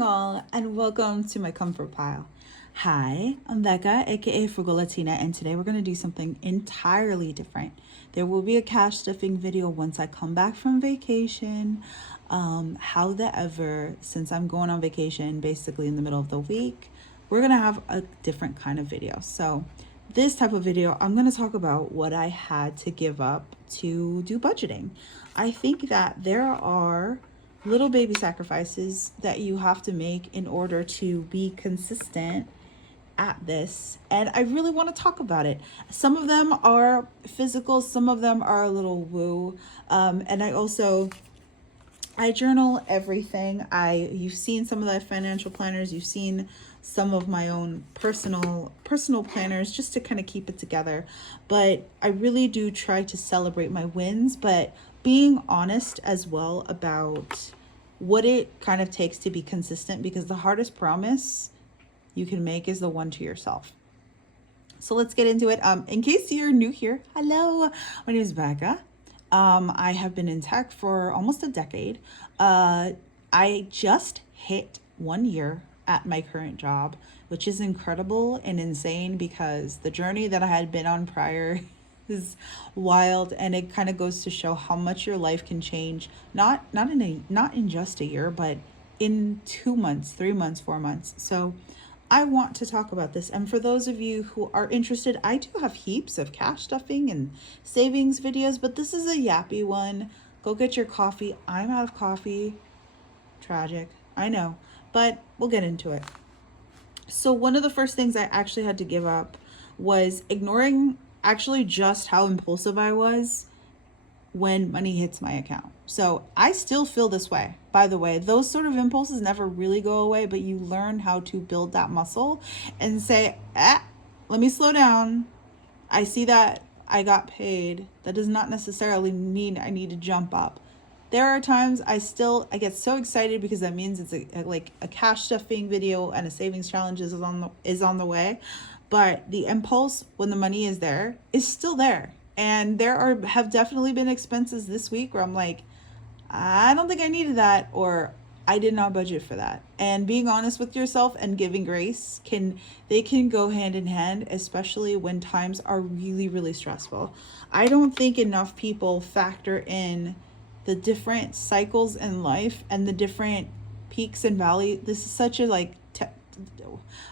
morning, all, and welcome to my comfort pile. Hi, I'm Becca, aka Frugal Latina, and today we're going to do something entirely different. There will be a cash stuffing video once I come back from vacation. However, since I'm going on vacation basically in the middle of the week, we're going to have a different kind of video. So, this type of video, I'm going to talk about what I had to give up to do budgeting. I think that there are little baby sacrifices that you have to make in order to be consistent at this, and I really want to talk about it. Some of them are physical, some of them are a little woo, and I journal everything. You've seen some of the financial planners, you've seen some of my own personal planners, just to kind of keep it together. But I really do try to celebrate my wins, but being honest as well about what it kind of takes to be consistent, because the hardest promise you can make is the one to yourself. So let's get into it. In case you're new here, hello, my name is Becca. I have been in tech for almost a decade. I just hit 1 year at my current job, which is incredible and insane because the journey that I had been on prior is wild, and it kind of goes to show how much your life can change, not in just a year, but in 2 months, 3 months, 4 months. So I want to talk about this. And for those of you who are interested, I do have heaps of cash stuffing and savings videos, but this is a yappy one. Go get your coffee. I'm out of coffee. Tragic, I know, but we'll get into it. So one of the first things I actually had to give up was ignoring actually just how impulsive I was when money hits my account. So I still feel this way. By the way, those sort of impulses never really go away, but you learn how to build that muscle and say, let me slow down. I see that I got paid. That does not necessarily mean I need to jump up. There are times I get so excited because that means it's a cash stuffing video and a savings challenge is on the way. But the impulse when the money is there is still there. And have definitely been expenses this week where I'm like, I don't think I needed that, or I did not budget for that. And being honest with yourself and giving grace can go hand in hand, especially when times are really, really stressful. I don't think enough people factor in the different cycles in life and the different peaks and valleys. This is such a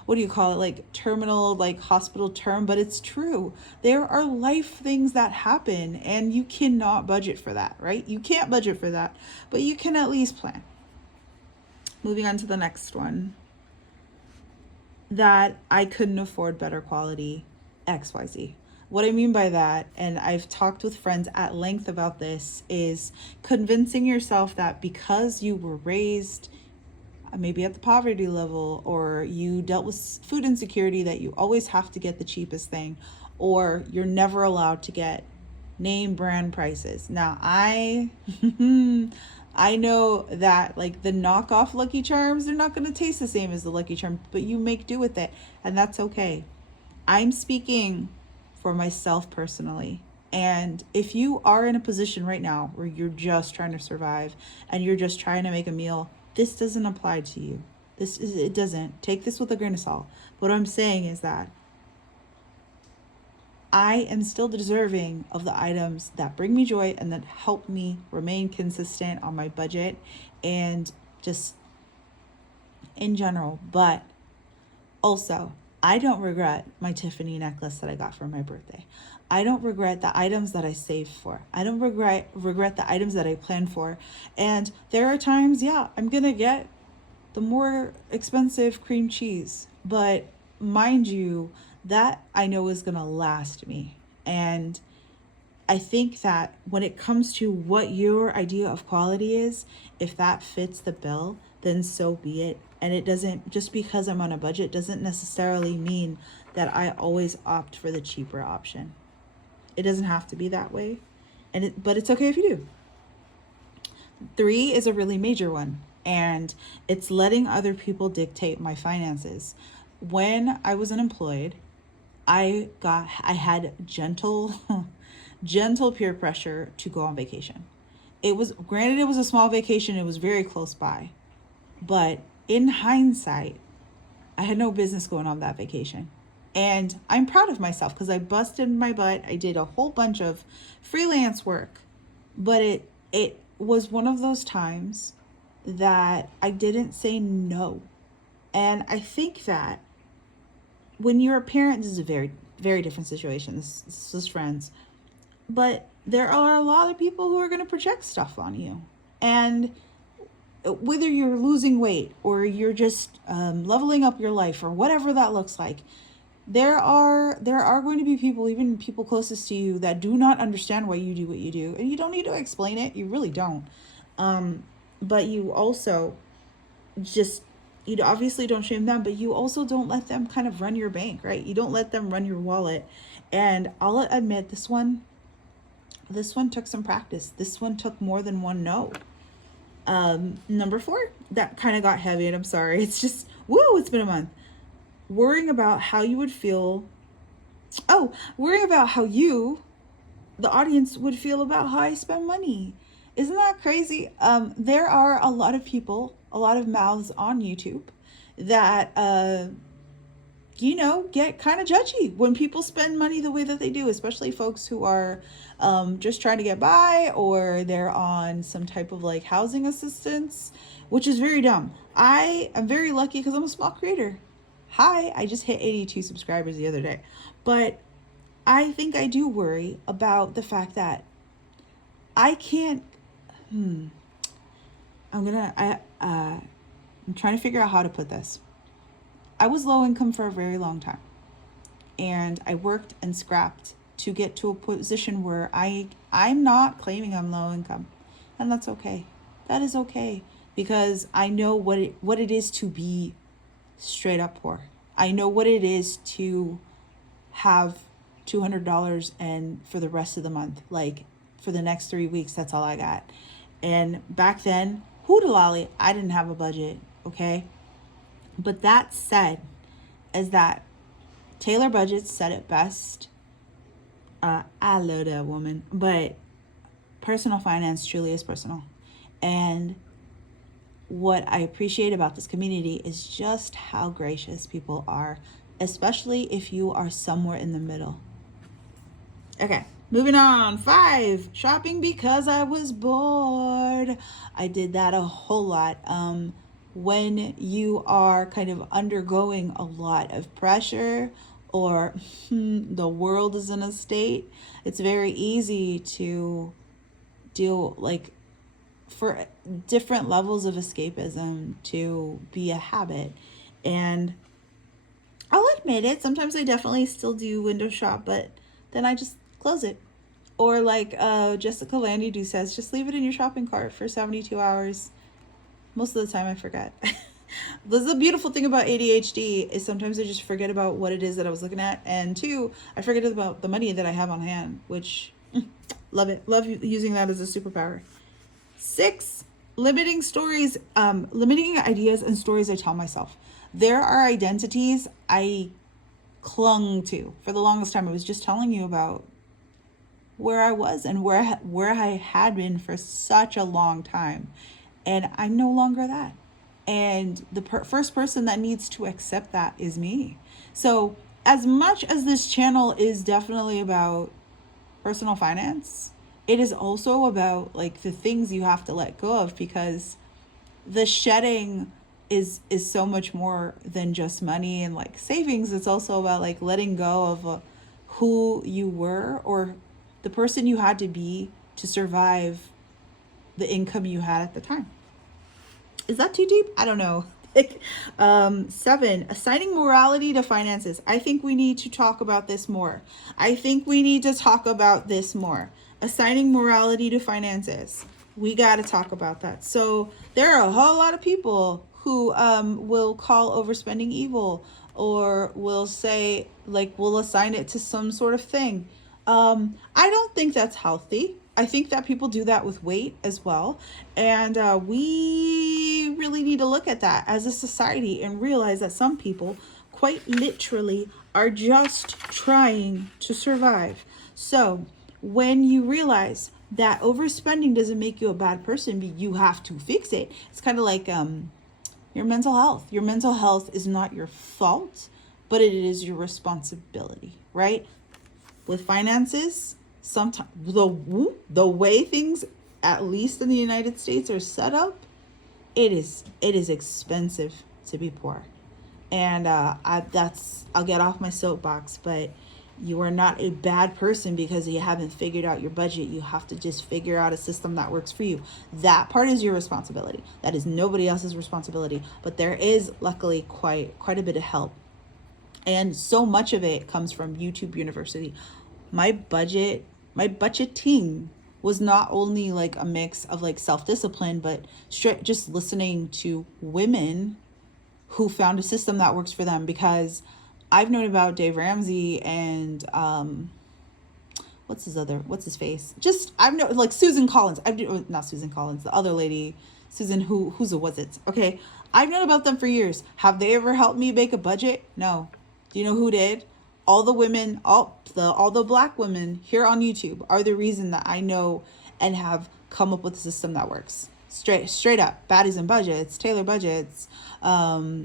what do you call it, like terminal, like hospital term, but it's true. There are life things that happen and you cannot budget for that, right? You can't budget for that, but you can at least plan. Moving on to the next one, that I couldn't afford better quality XYZ. What I mean by that, and I've talked with friends at length about this, is convincing yourself that because you were raised maybe at the poverty level, or you dealt with food insecurity, that you always have to get the cheapest thing, or you're never allowed to get name brand prices. Now, I know that like the knockoff Lucky Charms, they're not going to taste the same as the Lucky Charm, but you make do with it, and that's okay. I'm speaking for myself personally. And if you are in a position right now where you're just trying to survive and you're just trying to make a meal, this doesn't apply to you. It doesn't. Take this with a grain of salt. What I'm saying is that I am still deserving of the items that bring me joy and that help me remain consistent on my budget and just in general. But also, I don't regret my Tiffany necklace that I got for my birthday. I don't regret the items that I saved for. I don't regret the items that I planned for. And there are times, I'm going to get the more expensive cream cheese. But mind you, that I know is going to last me. And I think that when it comes to what your idea of quality is, if that fits the bill, then so be it. And it doesn't, just because I'm on a budget doesn't necessarily mean that I always opt for the cheaper option. It doesn't have to be that way, but it's okay if you do. 3 is a really major one, and it's letting other people dictate my finances. When I was unemployed, I had gentle peer pressure to go on vacation. It was a small vacation. It was very close by, but in hindsight, I had no business going on that vacation. And I'm proud of myself because I busted my butt. I did a whole bunch of freelance work, but it was one of those times that I didn't say no. And I think that when you're a parent, this is a very, very different situation. This is friends. But there are a lot of people who are going to project stuff on you. And whether you're losing weight or you're just leveling up your life or whatever that looks like, there are going to be people, even people closest to you, that do not understand why you do what you do. And you don't need to explain it. You really don't. But you also just, you obviously don't shame them, but you also don't let them kind of run your bank, right? You don't let them run your wallet. And I'll admit, this one took some practice. This one took more than one no. Number 4, that kind of got heavy, and I'm sorry. It's just, it's been a month. Worrying about how you would feel. Worrying about how you, the audience, would feel about how I spend money. Isn't that crazy? There are a lot of people, a lot of mouths on YouTube that, get kind of judgy when people spend money the way that they do, especially folks who are just trying to get by, or they're on some type of like housing assistance, which is very dumb. I am very lucky because I'm a small creator. I just hit 82 subscribers the other day. But I think I do worry about the fact that I can't, I'm trying to figure out how to put this. I was low income for a very long time, and I worked and scrapped to get to a position where I'm not claiming I'm low income, and that's okay. That is okay, because I know what it is to be straight up poor. I know what it is to have $200 and for the rest of the month, like for the next 3 weeks, that's all I got. And back then, hoodalali, I didn't have a budget, okay? But that said, is that Taylor Budgets said it best. I love that woman, but personal finance truly is personal. And what I appreciate about this community is just how gracious people are, especially if you are somewhere in the middle. Okay, moving on. 5, shopping because I was bored. I did that a whole lot. When you are kind of undergoing a lot of pressure, or the world is in a state, it's very easy to deal, like, for different levels of escapism to be a habit. And I'll admit it, sometimes I definitely still do window shop, but then I just close it. Or like Jessica Landy says, just leave it in your shopping cart for 72 hours. Most of the time I forget. This is the beautiful thing about ADHD, is sometimes I just forget about what it is that I was looking at. And 2, I forget about the money that I have on hand, which love it. Love using that as a superpower. 6, limiting ideas and stories I tell myself. There are identities I clung to for the longest time. I was just telling you about where I was and where I had been for such a long time. And I'm no longer that. And the first person that needs to accept that is me. So as much as this channel is definitely about personal finance, it is also about like the things you have to let go of, because the shedding is so much more than just money and like savings. It's also about like letting go of who you were, or the person you had to be to survive the income you had at the time. Is that too deep? I don't know. 7, assigning morality to finances. I think we need to talk about this more. Assigning morality to finances. We got to talk about that. So there are a whole lot of people who will call overspending evil, or will say, like, we'll assign it to some sort of thing. I don't think that's healthy. I think that people do that with weight as well. And we really need to look at that as a society and realize that some people quite literally are just trying to survive. So when you realize that overspending doesn't make you a bad person, but you have to fix it. It's kind of like Your mental health. Your mental health is not your fault, but it is your responsibility, right? With finances, sometimes the way things, at least in the United States, are set up, it is expensive to be poor. And I'll get off my soapbox, but you are not a bad person because you haven't figured out your budget. You have to just figure out a system that works for you. That part is your responsibility. That is nobody else's responsibility. But there is luckily quite a bit of help. And so much of it comes from YouTube University. My budgeting was not only like a mix of like self-discipline, but just listening to women who found a system that works for them, because I've known about Dave Ramsey and what's his face? Just I've known like Susan Collins. Not Susan Collins, the other lady, Susan who's a was it? Okay. I've known about them for years. Have they ever helped me make a budget? No. Do you know who did? All the women, all the Black women here on YouTube are the reason that I know and have come up with a system that works. Straight up. Baddies and Budgets, Taylor Budgets,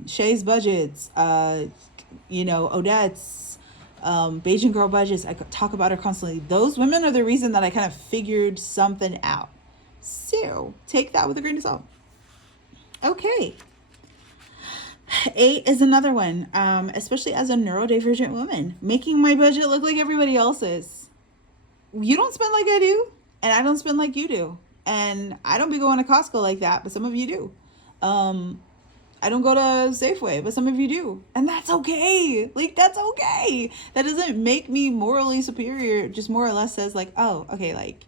Shay's Budgets, Odette's, Beijing Girl Budgets. I talk about her constantly. Those women are the reason that I kind of figured something out. So take that with a grain of salt. Okay. 8 is another one, especially as a neurodivergent woman, making my budget look like everybody else's. You don't spend like I do, and I don't spend like you do. And I don't be going to Costco like that, but some of you do. I don't go to Safeway, but some of you do. And that's okay. Like, that's okay. That doesn't make me morally superior. It just more or less says like, oh, okay, like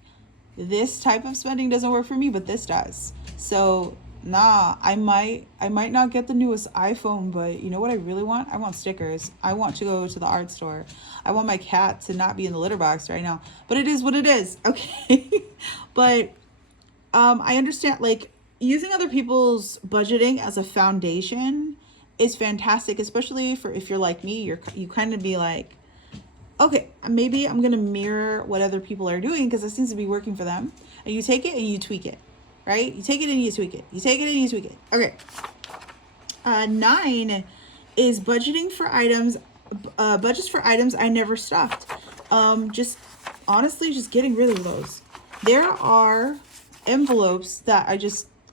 this type of spending doesn't work for me, but this does. So nah, I might not get the newest iPhone, but you know what I really want? I want stickers. I want to go to the art store. I want my cat to not be in the litter box right now. But it is what it is. Okay. But I understand, like, using other people's budgeting as a foundation is fantastic, especially for if you're like me, you kind of be like, okay, maybe I'm going to mirror what other people are doing because it seems to be working for them. And you take it and you tweak it, right? You take it and you tweak it. You take it and you tweak it. Okay. 9 is budgeting for items, budgets for items I never stuffed. Just honestly, just getting rid of those. There are envelopes that I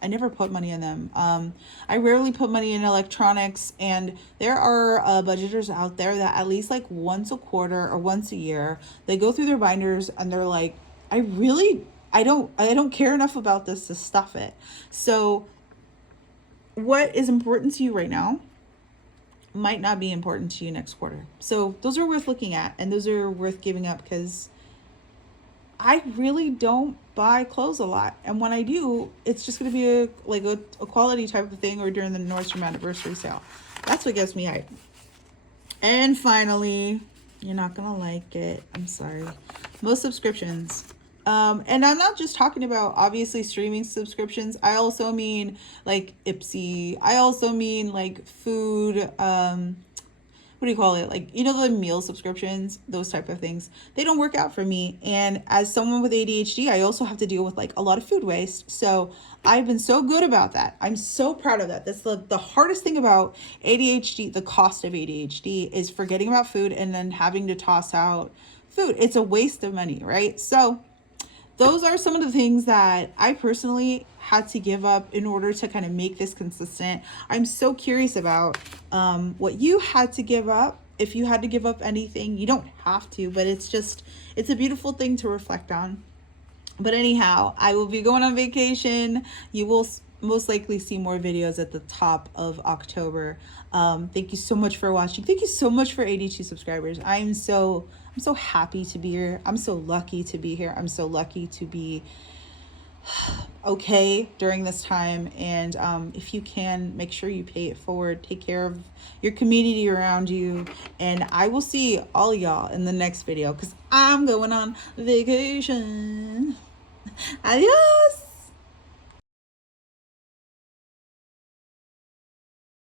never put money in them. I rarely put money in electronics, and there are budgeters out there that at least like once a quarter or once a year, they go through their binders and they're like, I don't care enough about this to stuff it. So what is important to you right now might not be important to you next quarter. So those are worth looking at, and those are worth giving up, because I really don't buy clothes a lot. And when I do, it's just going to be a quality type of thing, or during the Nordstrom anniversary sale. That's what gets me hyped. And finally, you're not going to like it. I'm sorry. Most subscriptions. And I'm not just talking about obviously streaming subscriptions. I also mean like Ipsy. I also mean like food, what do you call it? Like, you know, the meal subscriptions, those type of things. They don't work out for me. And as someone with ADHD, I also have to deal with like a lot of food waste. So I've been so good about that. I'm so proud of that. That's the hardest thing about ADHD, the cost of ADHD, is forgetting about food and then having to toss out food. It's a waste of money, right? So those are some of the things that I personally had to give up in order to kind of make this consistent. I'm so curious about what you had to give up. If you had to give up anything, you don't have to, but it's a beautiful thing to reflect on. But anyhow, I will be going on vacation. You will most likely see more videos at the top of October. Thank you so much for watching. Thank you so much for 82 subscribers. I'm so happy to be here. I'm so lucky to be here. I'm so lucky to be okay during this time. And if you can, make sure you pay it forward. Take care of your community around you. And I will see all y'all in the next video, because I'm going on vacation. Adios.